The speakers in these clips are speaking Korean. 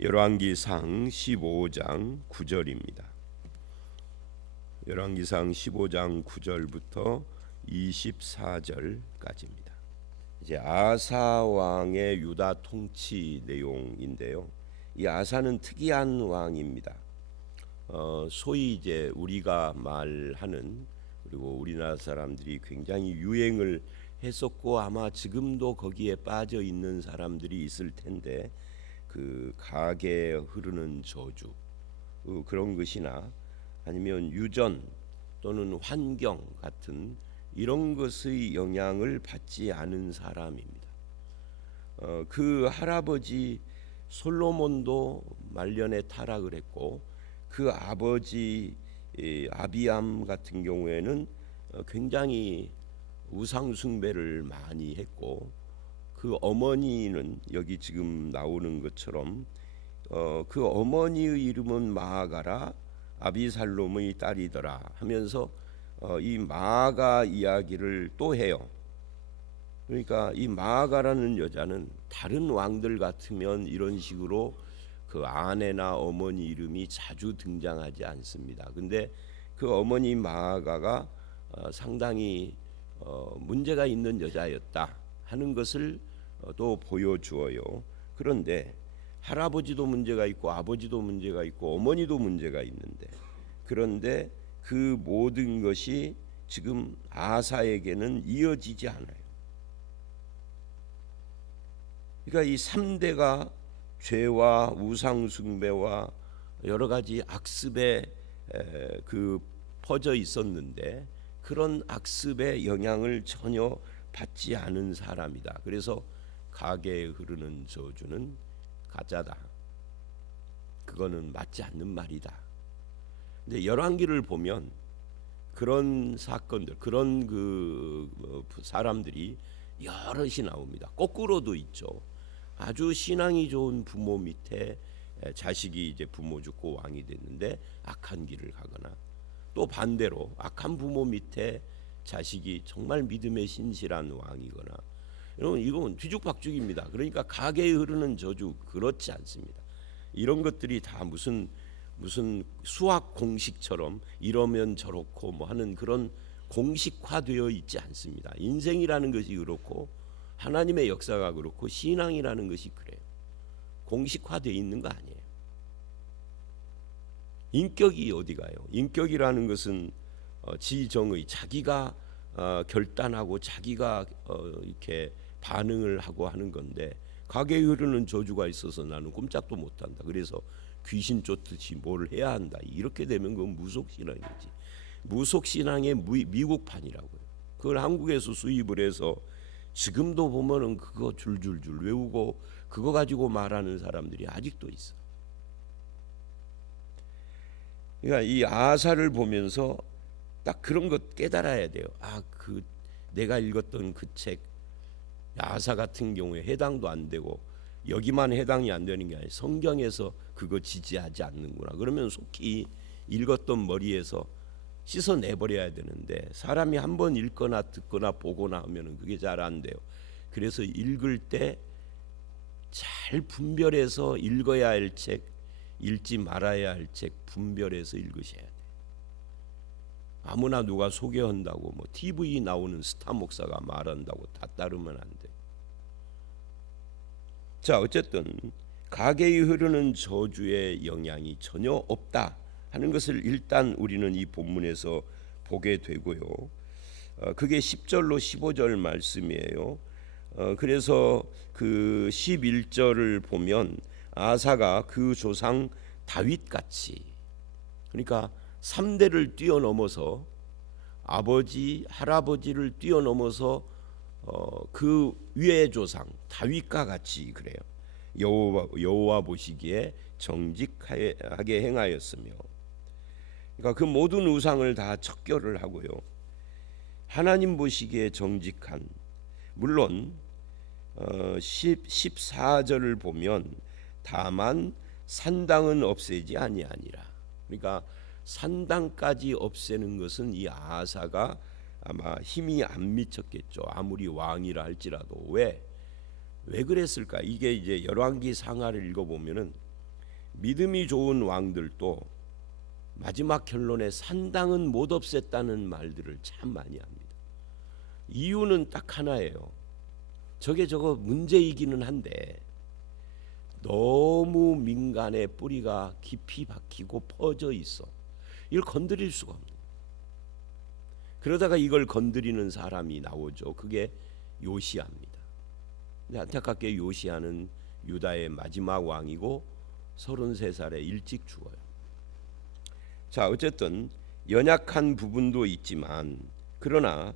열왕기상 15장 9절입니다. 열왕기상 15장 9절부터 24절까지입니다. 이제 아사 왕의 유다 통치 내용인데요. 이 아사는 특이한 왕입니다. 소위 이제 우리가 말하는, 그리고 우리나라 사람들이 굉장히 유행을 했었고 아마 지금도 거기에 빠져 있는 사람들이 있을 텐데, 그 가게에 흐르는 저주, 그런 것이나 아니면 유전 또는 환경 같은 이런 것의 영향을 받지 않은 사람입니다. 그 할아버지 솔로몬도 말년에 타락을 했고, 그 아버지 아비암 같은 경우에는 굉장히 우상 숭배를 많이 했고, 그 어머니는 여기 지금 나오는 것처럼 그 어머니의 이름은 마아가라, 아비살롬의 딸이더라 하면서 이 마아가 이야기를 또 해요. 그러니까 이 마아가라는 여자는 다른 왕들 같으면 이런 식으로 그 아내나 어머니 이름이 자주 등장하지 않습니다. 근데 그 어머니 마아가가 상당히 문제가 있는 여자였다 하는 것을 또 보여주어요. 그런데 할아버지도 문제가 있고 아버지도 문제가 있고 어머니도 문제가 있는데, 그런데 그 모든 것이 지금 아사에게는 이어지지 않아요. 그러니까 이 3대가 죄와 우상 숭배와 여러 가지 악습에 그 퍼져 있었는데, 그런 악습의 영향을 전혀 받지 않은 사람이다. 그래서 가게에 흐르는 저주는 가짜다. 그거는 맞지 않는 말이다. 근데 열왕기를 보면 그런 사건들, 그런 그 사람들이 여럿이 나옵니다. 거꾸로도 있죠. 아주 신앙이 좋은 부모 밑에 자식이 이제 부모 죽고 왕이 됐는데 악한 길을 가거나, 또 반대로 악한 부모 밑에 자식이 정말 믿음에 신실한 왕이거나, 여러분 이건 뒤죽박죽입니다. 그러니까 가게에 흐르는 저주 그렇지 않습니다. 이런 것들이 다 무슨 수학 공식처럼 이러면 저렇고 뭐 하는 그런 공식화되어 있지 않습니다. 인생이라는 것이 그렇고 하나님의 역사가 그렇고 신앙이라는 것이 그래요. 공식화되어 있는 거 아니에요. 인격이 어디 가요? 인격이라는 것은 지정의, 자기가 결단하고 자기가 이렇게 반응을 하고 하는 건데, 가게에 흐르는 저주가 있어서 나는 꼼짝도 못한다. 그래서 귀신 쫓듯이 뭘 해야 한다. 이렇게 되면 그건 무속신앙이지. 무속신앙의 미국판이라고요. 그걸 한국에서 수입을 해서 지금도 보면은 그거 줄줄줄 외우고 그거 가지고 말하는 사람들이 아직도 있어. 그러니까 이 아사를 보면서 딱 그런 것 깨달아야 돼요. 그 내가 읽었던 그 책 아사 같은 경우에 해당도 안 되고, 여기만 해당이 안 되는 게 아니라 성경에서 그거 지지하지 않는구나. 그러면 속히 읽었던 머리에서 씻어내버려야 되는데, 사람이 한번 읽거나 듣거나 보거나 하면 그게 잘 안 돼요. 그래서 읽을 때 잘 분별해서 읽어야 할 책, 읽지 말아야 할 책 분별해서 읽으셔야 돼요. 아무나 누가 소개한다고 뭐 TV 나오는 스타 목사가 말한다고 다 따르면 안 돼. 자, 어쨌든 가게에 흐르는 저주의 영향이 전혀 없다 하는 것을 일단 우리는 이 본문에서 보게 되고요. 그게 10절로 15절 말씀이에요. 그래서 그 11절을 보면 아사가 그 조상 다윗같이, 그러니까 3대를 뛰어넘어서 아버지 할아버지를 뛰어넘어서 그 위의 조상 다윗과 같이 그래요. 여호와 보시기에 정직하게 행하였으며, 그러니까 그 모든 우상을 다 척결을 하고요. 하나님 보시기에 정직한, 물론 14절을 보면 다만 산당은 없애지 아니하니라. 그러니까 산당까지 없애는 것은 이 아사가 아마 힘이 안 미쳤겠죠. 아무리 왕이라 할지라도 왜 그랬을까? 이게 이제 열왕기 상하를 읽어보면은 믿음이 좋은 왕들도 마지막 결론에 산당은 못 없앴다는 말들을 참 많이 합니다. 이유는 딱 하나예요. 저거 문제이기는 한데 너무 민간의 뿌리가 깊이 박히고 퍼져 있어. 이걸 건드릴 수가 없는. 그러다가 이걸 건드리는 사람이 나오죠. 그게 요시야입니다. 근데 안타깝게 요시야는 유다의 마지막 왕이고 33살에 일찍 죽어요. 자, 어쨌든 연약한 부분도 있지만 그러나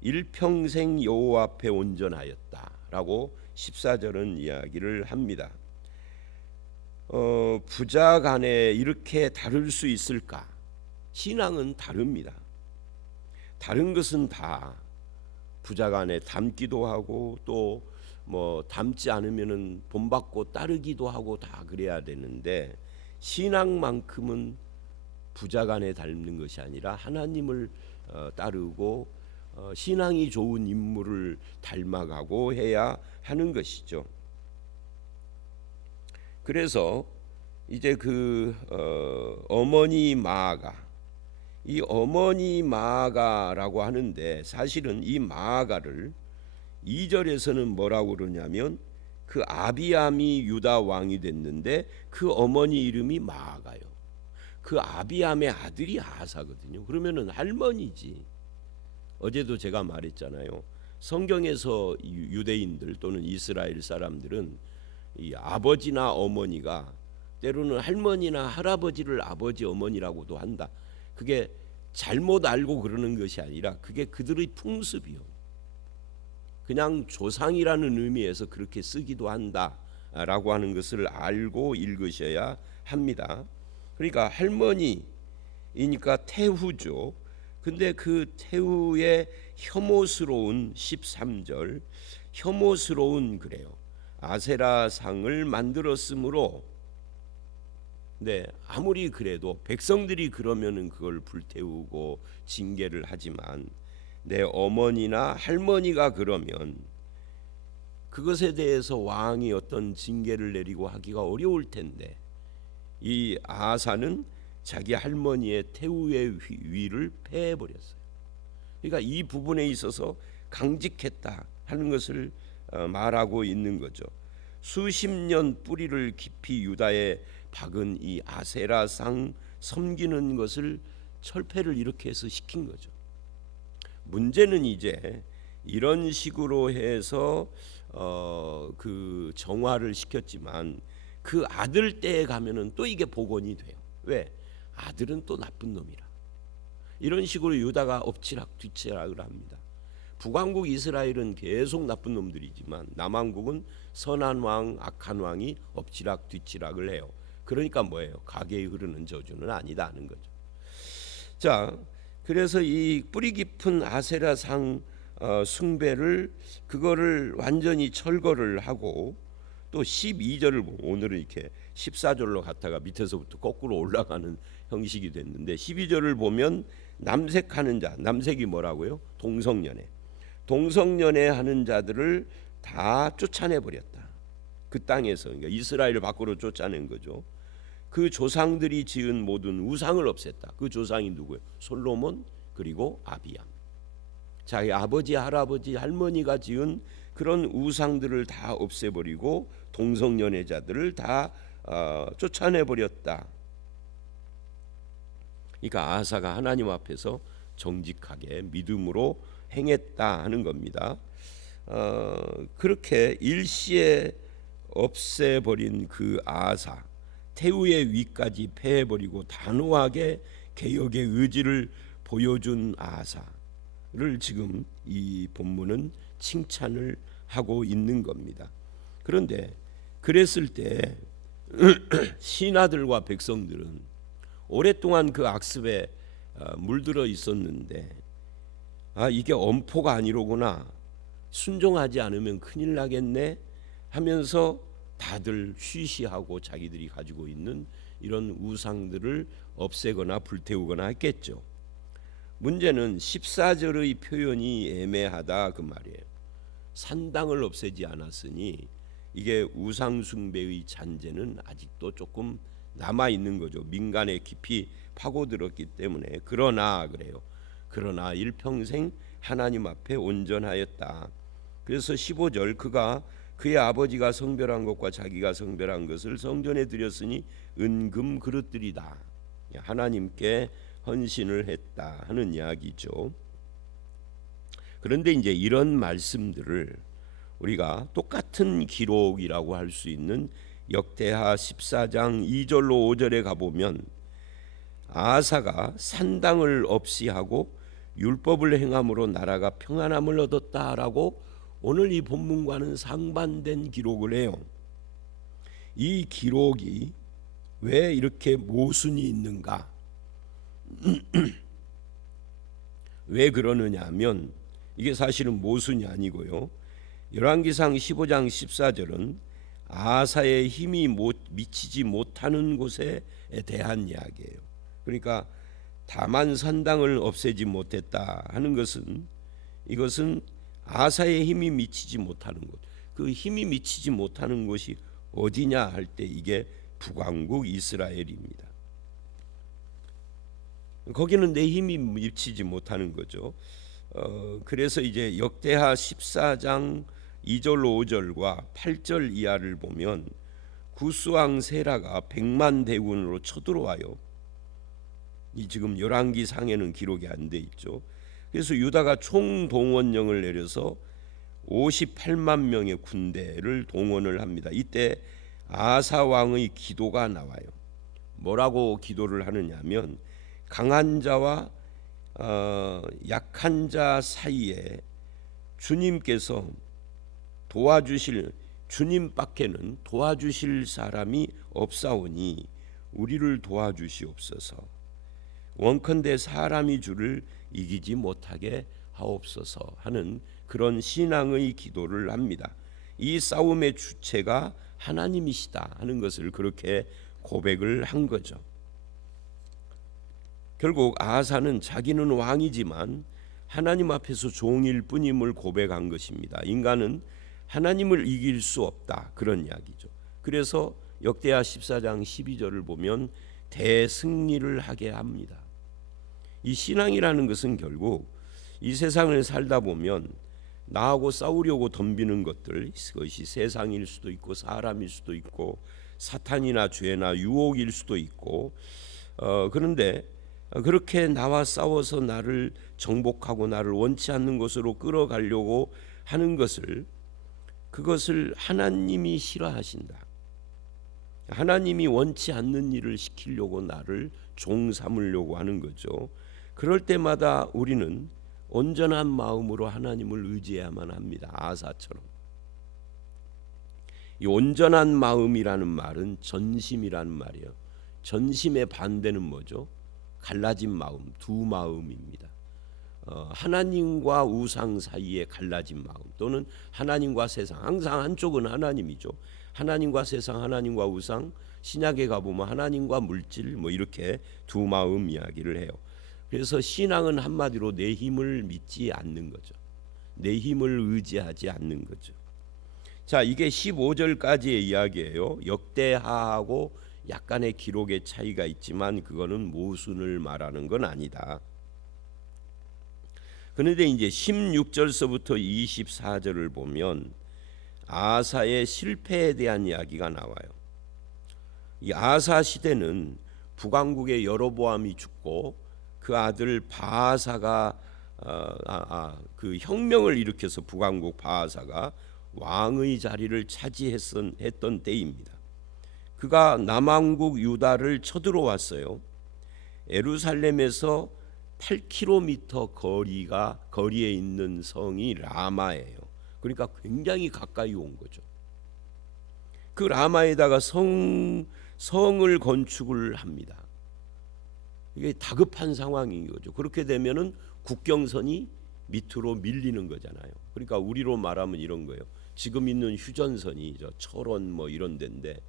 일평생 여호와 앞에 온전하였다라고 14절은 이야기를 합니다. 부자 간에 이렇게 다를 수 있을까? 신앙은 다릅니다. 다른 것은 다 부자 간에 닮기도 하고 또 뭐 닮지 않으면은 본받고 따르기도 하고 다 그래야 되는데 신앙만큼은 부자 간에 닮는 것이 아니라 하나님을 따르고 신앙이 좋은 인물을 닮아가고 해야 하는 것이죠. 그래서 이제 어머니 마아가, 이 어머니 마아가라고 하는데 사실은 이 마아가를 2절에서는 뭐라고 그러냐면 그 아비암이 유다 왕이 됐는데 그 어머니 이름이 마아가요. 그 아비암의 아들이 아사거든요. 그러면은 할머니지. 어제도 제가 말했잖아요. 성경에서 유대인들 또는 이스라엘 사람들은 이 아버지나 어머니가 때로는 할머니나 할아버지를 아버지 어머니라고도 한다. 그게 잘못 알고 그러는 것이 아니라 그게 그들의 풍습이요. 그냥 조상이라는 의미에서 그렇게 쓰기도 한다라고 하는 것을 알고 읽으셔야 합니다. 그러니까 할머니이니까 태후죠. 근데 그 태후의 혐오스러운 13절 혐오스러운 그래요. 아세라 상을 만들었으므로 네, 아무리 그래도 백성들이 그러면은 그걸 불태우고 징계를 하지만 내 어머니나 할머니가 그러면 그것에 대해서 왕이 어떤 징계를 내리고 하기가 어려울 텐데 이 아사는 자기 할머니의 태후의 위를 패해버렸어요. 그러니까 이 부분에 있어서 강직했다 하는 것을 말하고 있는 거죠. 수십 년 뿌리를 깊이 유다에 박은 이 아세라상 섬기는 것을 철폐를 이렇게 해서 시킨 거죠. 문제는 이제 이런 식으로 해서 그 정화를 시켰지만 그 아들 때에 가면은 또 이게 복원이 돼요. 왜? 아들은 또 나쁜 놈이라. 이런 식으로 유다가 엎치락 뒤치락을 합니다. 북왕국 이스라엘은 계속 나쁜 놈들이지만 남왕국은 선한 왕, 악한 왕이 엎치락 뒤치락을 해요. 그러니까 뭐예요? 가계에 흐르는 저주는 아니다 하는 거죠. 자, 그래서 이 뿌리 깊은 아세라상 숭배를 그거를 완전히 철거를 하고 또 12절을 보면 오늘은 이렇게 14절로 갔다가 밑에서부터 거꾸로 올라가는 형식이 됐는데 12절을 보면 남색하는 자, 남색이 뭐라고요? 동성연애 하는 자들을 다 쫓아내 버렸다. 그 땅에서 그러니까 이스라엘을 밖으로 쫓아낸 거죠. 그 조상들이 지은 모든 우상을 없앴다. 그 조상이 누구예요? 솔로몬 그리고 아비암. 자기 아버지, 할아버지, 할머니가 지은 그런 우상들을 다 없애버리고 동성연애자들을 다 쫓아내버렸다. 그러니까 아사가 하나님 앞에서 정직하게 믿음으로 행했다 하는 겁니다. 그렇게 일시에 없애버린 그 아사, 태후의 위까지 패해버리고 단호하게 개혁의 의지를 보여준 아사를 지금 이 본문은 칭찬을 하고 있는 겁니다. 그런데 그랬을 때 신하들과 백성들은 오랫동안 그 악습에 물들어 있었는데 이게 엄포가 아니로구나, 순종하지 않으면 큰일 나겠네 하면서 다들 쉬쉬하고 자기들이 가지고 있는 이런 우상들을 없애거나 불태우거나 했겠죠. 문제는 14절의 표현이 애매하다 그 말이에요. 산당을 없애지 않았으니 이게 우상 숭배의 잔재는 아직도 조금 남아 있는 거죠. 민간에 깊이 파고들었기 때문에. 그러나 그래요. 그러나 일평생 하나님 앞에 온전하였다. 그래서 15절 그가 그의 아버지가 성별한 것과 자기가 성별한 것을 성전에 드렸으니 은금 그릇들이다. 하나님께 헌신을 했다 하는 이야기죠. 그런데 이제 이런 말씀들을 우리가 똑같은 기록이라고 할 수 있는 역대하 14장 2절로 5절에 가보면 아하사가 산당을 없이 하고 율법을 행함으로 나라가 평안함을 얻었다라고 오늘 이 본문과는 상반된 기록을 해요. 이 기록이 왜 이렇게 모순이 있는가? 왜 그러느냐 하면 이게 사실은 모순이 아니고요. 열왕기상 15장 14절은 아하사의 힘이 미치지 못하는 곳에 대한 이야기예요. 그러니까 다만 산당을 없애지 못했다 하는 것은 이것은 아하사의 힘이 미치지 못하는 곳, 그 힘이 미치지 못하는 곳이 어디냐 할 때 이게 북왕국 이스라엘입니다. 거기는 내 힘이 미치지 못하는 거죠. 그래서 이제 역대하 14장 2절로 5절과 8절 이하를 보면 구스왕 세라가 100만 대군으로 쳐들어와요. 이 지금 열왕기상에는 기록이 안 돼 있죠. 그래서 유다가 총동원령을 내려서 58만 명의 군대를 동원을 합니다. 이때 아사 왕의 기도가 나와요. 뭐라고 기도를 하느냐면 강한 자와 약한 자 사이에 주님께서 도와주실, 주님밖에는 도와주실 사람이 없사오니 우리를 도와주시옵소서. 원컨대 사람이 주를 이기지 못하게 하옵소서 하는 그런 신앙의 기도를 합니다. 이 싸움의 주체가 하나님이시다 하는 것을 그렇게 고백을 한 거죠. 결국 아하사는 자기는 왕이지만 하나님 앞에서 종일 뿐임을 고백한 것입니다. 인간은 하나님을 이길 수 없다 그런 이야기죠. 그래서 역대하 14장 12절을 보면 대승리를 하게 합니다. 이 신앙이라는 것은 결국 이 세상을 살다 보면 나하고 싸우려고 덤비는 것들, 그것이 세상일 수도 있고 사람일 수도 있고 사탄이나 죄나 유혹일 수도 있고 그런데 그렇게 나와 싸워서 나를 정복하고 나를 원치 않는 것으로 끌어가려고 하는 것을, 그것을 하나님이 싫어하신다. 하나님이 원치 않는 일을 시키려고 나를 종 삼으려고 하는 거죠. 그럴 때마다 우리는 온전한 마음으로 하나님을 의지해야만 합니다. 아하사처럼. 이 온전한 마음이라는 말은 전심이라는 말이에요. 전심의 반대는 뭐죠? 갈라진 마음, 두 마음입니다. 하나님과 우상 사이에 갈라진 마음, 또는 하나님과 세상, 항상 한쪽은 하나님이죠. 하나님과 세상, 하나님과 우상, 신약에 가보면 하나님과 물질, 뭐 이렇게 두 마음 이야기를 해요. 그래서 신앙은 한마디로 내 힘을 믿지 않는 거죠. 내 힘을 의지하지 않는 거죠. 자, 이게 15절까지의 이야기예요. 역대하하고 약간의 기록의 차이가 있지만 그거는 모순을 말하는 건 아니다. 그런데 이제 16절서부터 24절을 보면 아하사의 실패에 대한 이야기가 나와요. 이 아하사 시대는 북왕국의 여로보암이 죽고 그 아들 바하사가 그 혁명을 일으켜서 북왕국 바하사가 왕의 자리를 차지했던 때입니다. 그가 남왕국 유다를 쳐들어왔어요. 예루살렘에서 8km 거리에 있는 성이 라마예요. 그러니까 굉장히 가까이 온 거죠. 그 라마에다가 성을 건축을 합니다. 이게 다급한 상황인 거죠. 그렇게 되면은 국경선이 밑으로 밀리는 거잖아요. 그러니까 우리로 말하면 이런 거예요. 지금 있는 휴전선이 철원 뭐 이런 데인데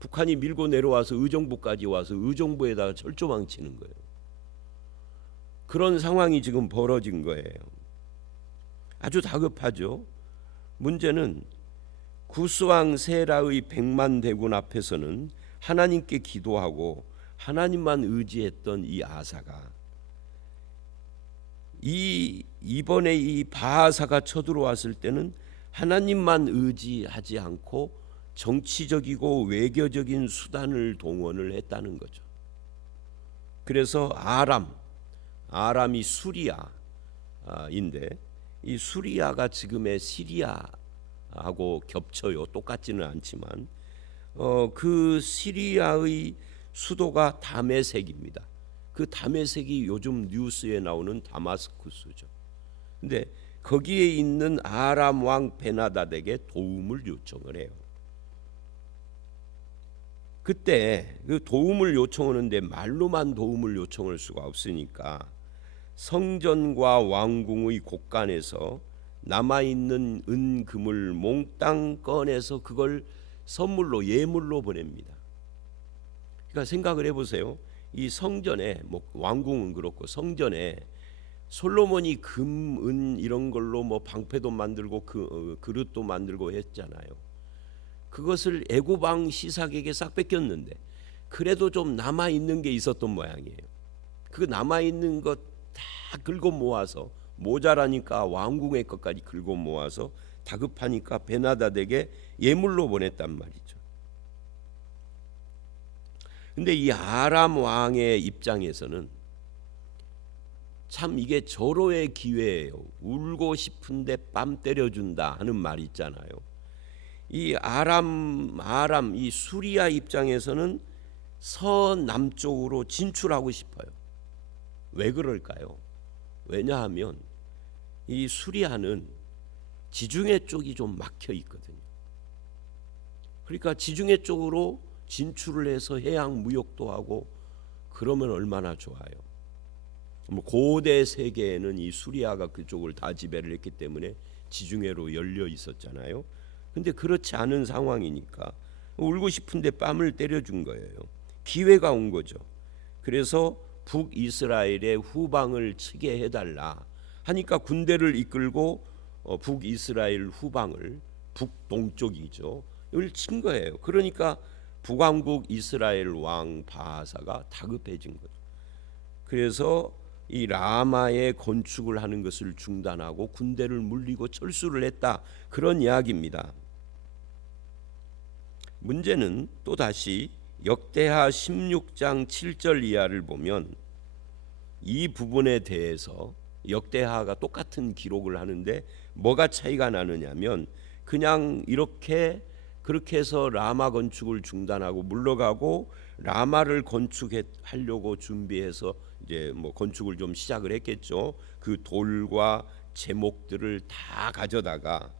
북한이 밀고 내려와서 의정부까지 와서 의정부에다가 철조망치는 거예요. 그런 상황이 지금 벌어진 거예요. 아주 다급하죠. 문제는 구스왕 세라의 100만 대군 앞에서는 하나님께 기도하고 하나님만 의지했던 이 아사가 이번에 이 바하사가 쳐들어왔을 때는 하나님만 의지하지 않고 정치적이고 외교적인 수단을 동원을 했다는 거죠. 그래서 아람이 수리아인데 이 수리아가 지금의 시리아하고 겹쳐요. 똑같지는 않지만 그 시리아의 수도가 다메섹입니다. 그 다메섹이 요즘 뉴스에 나오는 다마스쿠스죠. 근데 거기에 있는 아람 왕 베나닷에게 도움을 요청을 해요. 그때 그 도움을 요청하는데 말로만 도움을 요청할 수가 없으니까 성전과 왕궁의 곳간에서 남아있는 은금을 몽땅 꺼내서 그걸 선물로 예물로 보냅니다. 그러니까 생각을 해보세요. 이 성전에 왕궁은 그렇고 성전에 솔로몬이 금, 은 이런 걸로 방패도 만들고 그릇도 만들고 했잖아요. 그것을 애굽 왕 시삭에게 싹 뺏겼는데 그래도 좀 남아 있는 게 있었던 모양이에요. 그 남아 있는 것 다 긁어 모아서 모자라니까 왕궁의 것까지 긁어 모아서 다급하니까 베나닷에게 예물로 보냈단 말이죠. 근데 이 아람 왕의 입장에서는 참 이게 절호의 기회예요. 울고 싶은데 뺨 때려준다 하는 말이 있잖아요. 이 아람 이 수리아 입장에서는 서남쪽으로 진출하고 싶어요. 왜 그럴까요? 왜냐하면 이 수리아는 지중해 쪽이 좀 막혀 있거든요. 그러니까 지중해 쪽으로 진출을 해서 해양 무역도 하고 그러면 얼마나 좋아요. 고대 세계에는 이 수리아가 그쪽을 다 지배를 했기 때문에 지중해로 열려 있었잖아요. 근데 그렇지 않은 상황이니까 울고 싶은데 뺨을 때려준 거예요. 기회가 온 거죠. 그래서 북이스라엘의 후방을 치게 해달라 하니까 군대를 이끌고 북이스라엘 후방을 북동쪽이죠. 이걸 친 거예요. 그러니까 북왕국 이스라엘 왕 바하사가 다급해진 거죠. 그래서 이 라마의 건축을 하는 것을 중단하고 군대를 물리고 철수를 했다. 그런 이야기입니다. 문제는 또다시 역대하 16장 7절 이하를 보면 이 부분에 대해서 역대하가 똑같은 기록을 하는데 뭐가 차이가 나느냐면 그냥 그렇게 해서 라마 건축을 중단하고 물러가고 라마를 건축하려고 준비해서 이제 건축을 좀 시작을 했겠죠. 그 돌과 제목들을 다 가져다가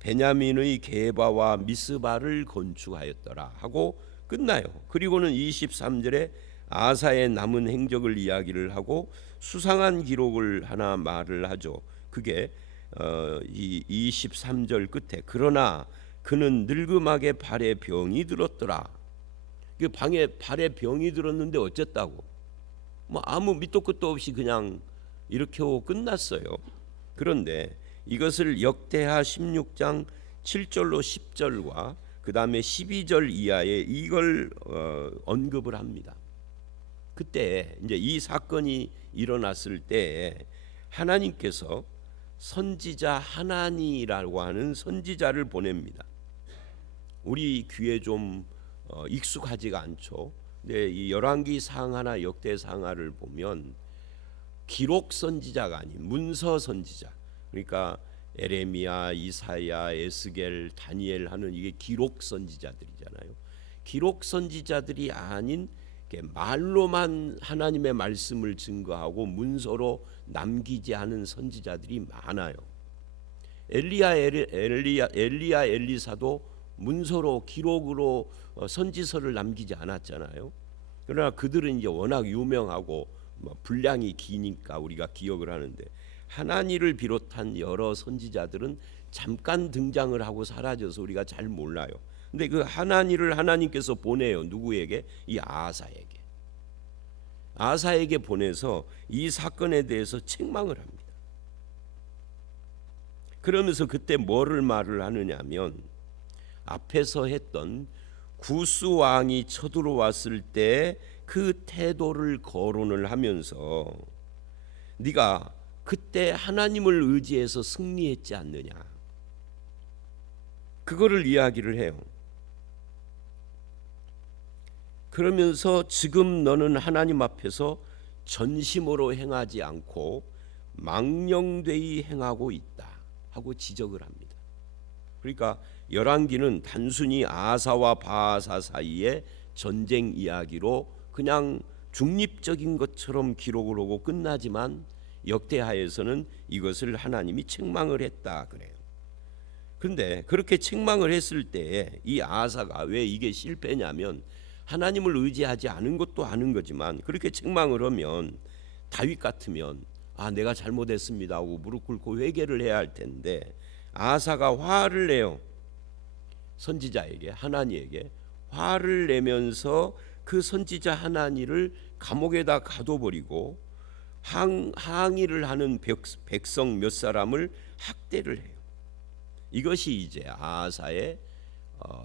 베냐민의 게바와 미스바를 건축하였더라 하고 끝나요. 그리고는 23절에 아사의 남은 행적을 이야기를 하고 수상한 기록을 하나 말을 하죠. 그게 이 23절 끝에 그러나 그는 늙음하게 발에 병이 들었더라. 그 발에 병이 들었는데 어쨌다고? 아무 밑도 끝도 없이 그냥 이렇게 하고 끝났어요. 그런데 이것을 역대하 16장 7절로 10절과 그 다음에 12절 이하에 이걸 언급을 합니다. 그때 이제 이 사건이 일어났을 때 하나님께서 선지자 하나니라고 하는 선지자를 보냅니다. 우리 귀에 좀 익숙하지가 않죠. 근데 이 열왕기 상하나 역대 상하를 보면 기록 선지자가 아닌 문서 선지자, 그러니까 에레미야, 이사야, 에스겔, 다니엘 하는 이게 기록 선지자들이잖아요. 기록 선지자들이 아닌 말로만 하나님의 말씀을 증거하고 문서로 남기지 않은 선지자들이 많아요. 엘리야, 엘리사도 문서로 기록으로 선지서를 남기지 않았잖아요. 그러나 그들은 이제 워낙 유명하고 분량이 기니까 우리가 기억을 하는데 하나니를 비롯한 여러 선지자들은 잠깐 등장을 하고 사라져서 우리가 잘 몰라요. 근데 그 하나니를 하나님께서 보내요. 누구에게? 이 아사에게 보내서 이 사건에 대해서 책망을 합니다. 그러면서 그때 뭐를 말을 하느냐면 앞에서 했던 구스 왕이 쳐들어왔을 때 그 태도를 거론을 하면서 네가 그때 하나님을 의지해서 승리했지 않느냐, 그거를 이야기를 해요. 그러면서 지금 너는 하나님 앞에서 전심으로 행하지 않고 망령되이 행하고 있다 하고 지적을 합니다. 그러니까 열왕기는 단순히 아사와 바아사 사이의 전쟁 이야기로 그냥 중립적인 것처럼 기록을 하고 끝나지만 역대하에서는 이것을 하나님이 책망을 했다 그래요. 그런데 그렇게 책망을 했을 때에 이 아사가 왜 이게 실패냐면 하나님을 의지하지 않은 것도 아는 거지만 그렇게 책망을 하면 다윗 같으면 내가 잘못했습니다 하고 무릎 꿇고 회개를 해야 할 텐데 아사가 화를 내요. 선지자에게, 하나니에게 화를 내면서 그 선지자 하나니를 감옥에다 가둬버리고 항의를 하는 백성 몇 사람을 학대를 해요. 이것이 이제 아사의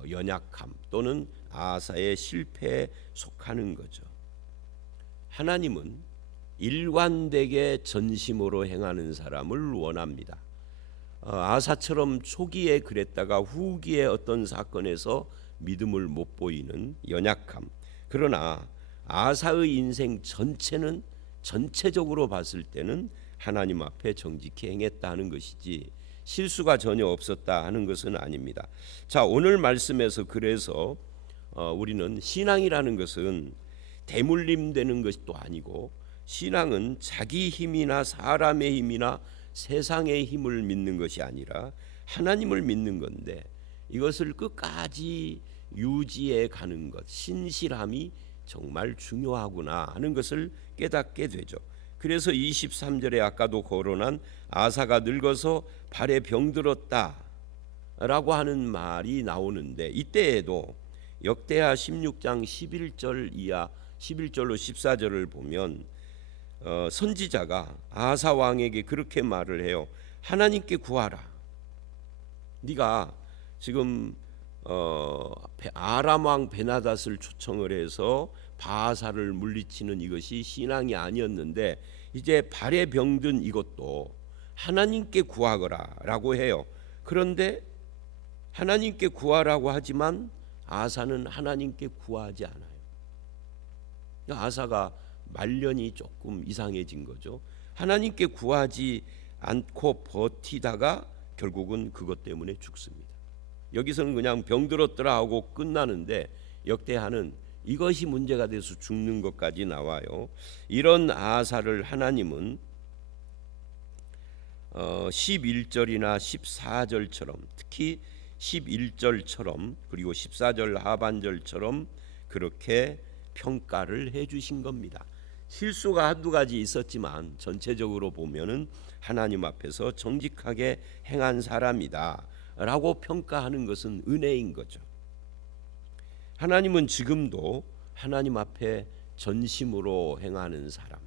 연약함 또는 아사의 실패에 속하는 거죠. 하나님은 일관되게 전심으로 행하는 사람을 원합니다. 아사처럼 초기에 그랬다가 후기에 어떤 사건에서 믿음을 못 보이는 연약함, 그러나 아사의 인생 전체는 전체적으로 봤을 때는 하나님 앞에 정직히 행했다 하는 것이지 실수가 전혀 없었다 하는 것은 아닙니다. 자, 오늘 말씀에서 그래서 우리는 신앙이라는 것은 대물림되는 것도 아니고 신앙은 자기 힘이나 사람의 힘이나 세상의 힘을 믿는 것이 아니라 하나님을 믿는 건데 이것을 끝까지 유지해 가는 것, 신실함이 정말 중요하구나 하는 것을 깨닫게 되죠. 그래서 23절에 아까도 거론한 아사가 늙어서 발에 병들었다 라고 하는 말이 나오는데 이때에도 역대하 16장 11절 이하 11절로 14절을 보면 선지자가 아사 왕에게 그렇게 말을 해요. 하나님께 구하라. 네가 지금 아람 왕 베나닷을 초청을 해서 바하사를 물리치는 이것이 신앙이 아니었는데 이제 발에 병든 이것도 하나님께 구하거라라고 해요. 그런데 하나님께 구하라고 하지만 아사는 하나님께 구하지 않아요. 아사가 말년이 조금 이상해진 거죠. 하나님께 구하지 않고 버티다가 결국은 그것 때문에 죽습니다. 여기서는 그냥 병들었더라 하고 끝나는데 역대하는 이것이 문제가 돼서 죽는 것까지 나와요. 이런 아사를 하나님은 11절이나 14절처럼 특히 11절처럼 그리고 14절 하반절처럼 그렇게 평가를 해주신 겁니다. 실수가 한두 가지 있었지만 전체적으로 보면은 하나님 앞에서 정직하게 행한 사람이다 라고 평가하는 것은 은혜인 거죠. 하나님은 지금도 하나님 앞에 전심으로 행하는 사람,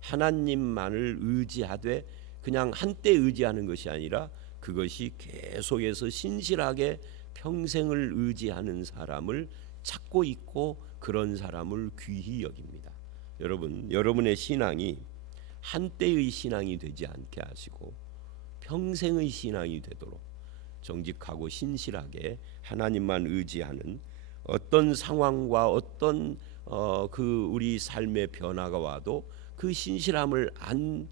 하나님만을 의지하되 그냥 한때 의지하는 것이 아니라 그것이 계속해서 신실하게 평생을 의지하는 사람을 찾고 있고 그런 사람을 귀히 여깁니다. 여러분, 여러분의 신앙이 한때의 신앙이 되지 않게 하시고 평생의 신앙이 되도록 정직하고 신실하게 하나님만 의지하는 어떤 상황과 어떤 우리 삶의 변화가 와도 그 신실함을 안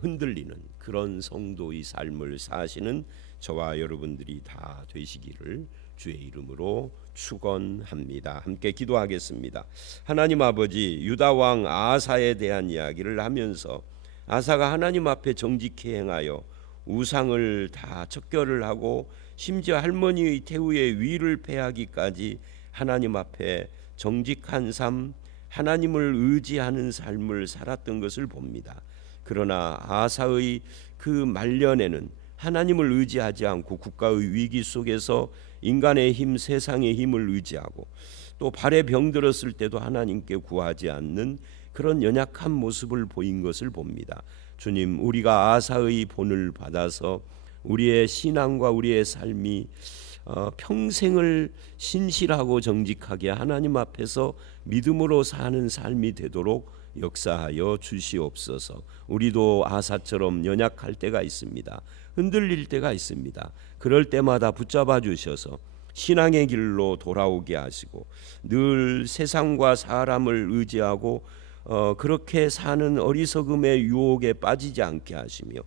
흔들리는 그런 성도의 삶을 사시는 저와 여러분들이 다 되시기를 주의 이름으로 축원합니다. 함께 기도하겠습니다. 하나님 아버지, 유다 왕 아사에 대한 이야기를 하면서 아사가 하나님 앞에 정직히 행하여 우상을 다 척결을 하고 심지어 할머니의 태우의 위를 패하기까지 하나님 앞에 정직한 삶, 하나님을 의지하는 삶을 살았던 것을 봅니다. 그러나 아사의 그 말년에는 하나님을 의지하지 않고 국가의 위기 속에서 인간의 힘, 세상의 힘을 의지하고 또 발에 병들었을 때도 하나님께 구하지 않는 그런 연약한 모습을 보인 것을 봅니다. 주님, 우리가 아사의 본을 받아서 우리의 신앙과 우리의 삶이 평생을 신실하고 정직하게 하나님 앞에서 믿음으로 사는 삶이 되도록 역사하여 주시옵소서. 우리도 아사처럼 연약할 때가 있습니다. 흔들릴 때가 있습니다. 그럴 때마다 붙잡아 주셔서 신앙의 길로 돌아오게 하시고 늘 세상과 사람을 의지하고 그렇게 사는 어리석음의 유혹에 빠지지 않게 하시며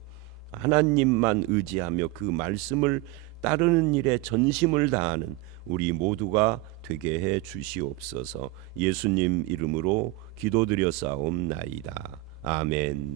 하나님만 의지하며 그 말씀을 따르는 일에 전심을 다하는 우리 모두가 되게 해 주시옵소서. 예수님 이름으로 기도드렸사옵나이다. 아멘.